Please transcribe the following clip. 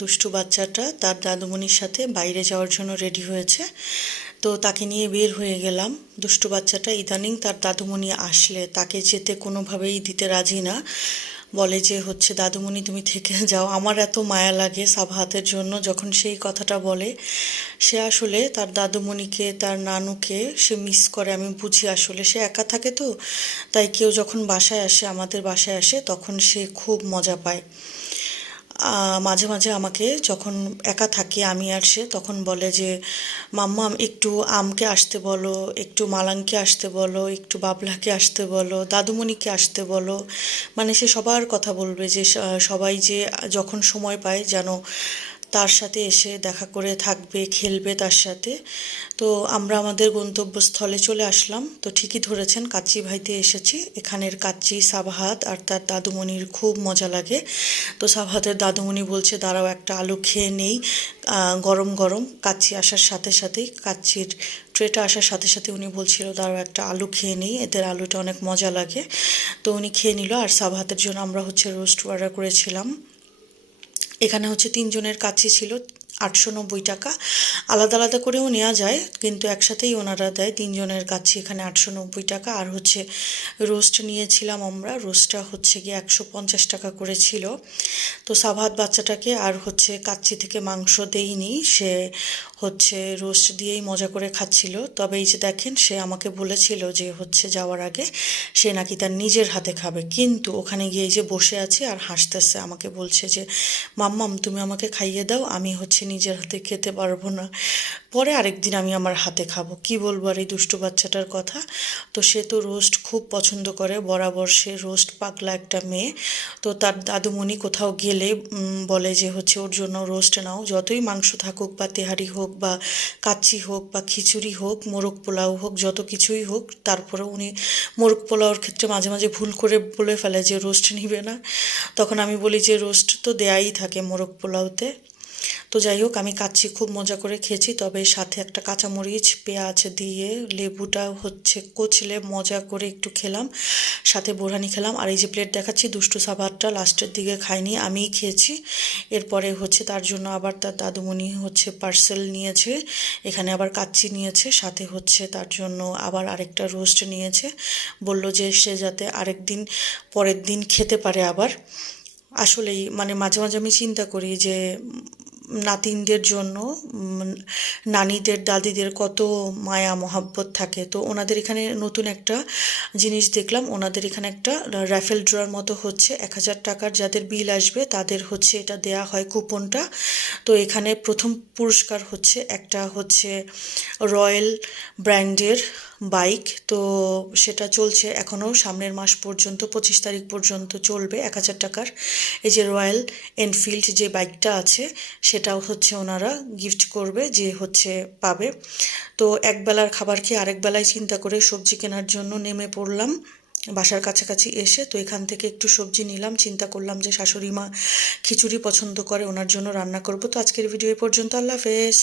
দুষ্টু বাচ্চাটা তার দাদুমণির সাথে বাইরে যাওয়ার জন্য রেডি হয়েছে। তো তাকে নিয়ে বের হয়ে গেলাম। দুষ্টু বাচ্চাটা ইদানিং তার দাদুমণি আসলে তাকে যেতে কোনোভাবেই দিতে রাজি না, বলে যে দাদুমণি তুমি থেকে যাও। আমার এত মায়া লাগে সাবহাতের জন্য যখন সেই কথাটা বলে। সে আসলে তার দাদুমণিকে, তার নানুকে সে মিস করে, আমি বুঝি। আসলে সে একা থাকে তো, তাই কেউ যখন বাসায় আসে, আমাদের বাসায় আসে, তখন সে খুব মজা পায়। মাঝে মাঝে আমাকে যখন একা থাকি আমি আর সে, তখন বলে যে মাম্মা একটু আমকে আসতে বলো, একটু মালাংকে আসতে বলো, একটু বাবলাকে আসতে বলো, দাদুমণিকে আসতে বলো। মানে সে সবার কথা বলবে, যে সবাই যে যখন সময় পায় যেন তার সাথে এসে দেখা করে থাকবে, খেলবে তার সাথে। তো আমরা আমাদের গন্তব্যস্থলে চলে আসলাম। তো ঠিকই ধরেছেন, কাচ্চি ভাইতে এসেছি। এখানের কাচ্চি সাবহাত আর তার দাদুমণির খুব মজা লাগে। তো সাবহাতের দাদুমণি বলছে দাঁড়াও একটা আলু খেয়ে নেই। গরম গরম কাচ্চি আসার সাথে সাথেই, কাচ্চির ট্রেটা আসার সাথে সাথে উনি বলছিল দাঁড়াও একটা আলু খেয়ে নেই, এদের আলুটা অনেক মজা লাগে। তো উনি খেয়ে নিল। আর সাবহাতের জন্য আমরা রোস্ট অর্ডার করেছিলাম। এখানে 3 জনের কাচ্চি ছিল 890 টাকা। আলাদা আলাদা করেও নেওয়া যায়, কিন্তু একসাথেই ওনারা দেয়। 3 জনের কাচ্চি এখানে 890 টাকা। আর রোস্ট নিয়েছিলাম আমরা, রোস্টটা গিয়ে 150 টাকা করে ছিল। তো সাবহাত বাচ্চাটাকে আর কাচ্চি থেকে মাংস দেইনি, সে রোস্ট দিয়েই মজা করে খাচ্ছিল। তবে এই যে দেখেন, সে আমাকে বলেছিল যে যাওয়ার আগে সে নাকি তার নিজের হাতে খাবে, কিন্তু ওখানে গিয়ে এই যে বসে আছে আর হাসতেছে, আমাকে বলছে যে মাম্মাম তুমি আমাকে খাইয়ে দাও, আমি নিজের হাতে খেতে পারবো না, পরে আরেকদিন আমি আমার হাতে খাবো। কি বলবো আর এই দুষ্টু বাচ্চাটার কথা। তো সে তো রোস্ট খুব পছন্দ করে, বরাবর সে রোস্ট পাগলা একটা মেয়ে। তো তার দাদুমণি কোথাও গেলে বলে যে ওর জন্য রোস্ট নাও, যতই মাংস থাকুক বা তেহারি হোক বা কাচ্চি হোক বা খিচুড়ি হোক, মোরগ পোলাও হোক, যত কিছুই হোক, তারপরে উনি মোরগ পোলাওর ক্ষেত্রে মাঝে মাঝে ভুল করে বলে ফেলে যে রোস্ট নিবে না। তখন আমি বলি যে রোস্ট তো দেয়াই থাকে মোরগ পোলাওতে। তো যাই হোক, আমি কাচ্চি খুব মজা করে খেয়েছি, তবে সাথে একটা কাঁচামরিচ পেঁয়াজ দিয়ে লেবুটা কচলে মজা করে একটু খেলাম, সাথে বোরহানি খেলাম। আর এই যে প্লেট দেখাচ্ছি, দুষ্টু সাবারটা লাস্টের দিকে খাইনি, আমিই খেয়েছি। এরপরে তার জন্য আবার তার দাদুমণি পার্সেল নিয়েছে, এখানে আবার কাচ্চি নিয়েছে, সাথে তার জন্য আবার আরেকটা রোস্ট নিয়েছে। বলল যে সে যাতে আরেকদিন পরের দিন খেতে পারে আবার। আসলেই মানে মাঝে মাঝে আমি চিন্তা করি যে নাতিনদের জন্য নানিদের দাদিদের কত মায়া মহাব্বত থাকে। তো ওনাদের এখানে নতুন একটা জিনিস দেখলাম, ওনাদের এখানে একটা র্যাফেল ড্রয়ার মতো 1000 টাকার যাদের বিল আসবে তাদের এটা দেয়া হয় কুপনটা। তো এখানে প্রথম পুরস্কার একটা রয়্যাল ব্র্যান্ডের বাইক। তো সেটা চলছে এখনও, সামনের মাস পর্যন্ত 25 তারিখ পর্যন্ত চলবে। 1000 টাকার এই যে রয়্যাল এনফিল্ড যে বাইকটা আছে, সেটাও ওনারা গিফট করবে যে পাবে। তো একবেলার খাবার খেয়ে আরেক বেলায় চিন্তা করে সবজি কেনার জন্য নেমে পড়লাম বাসার কাছাকাছি এসে। তো এখান থেকে একটু সবজি নিলাম, চিন্তা করলাম যে শাশুড়ি মা খিচুড়ি পছন্দ করে, ওনার জন্য রান্না করব। তো আজকের ভিডিও এ পর্যন্ত, আল্লাহ হাফেজ।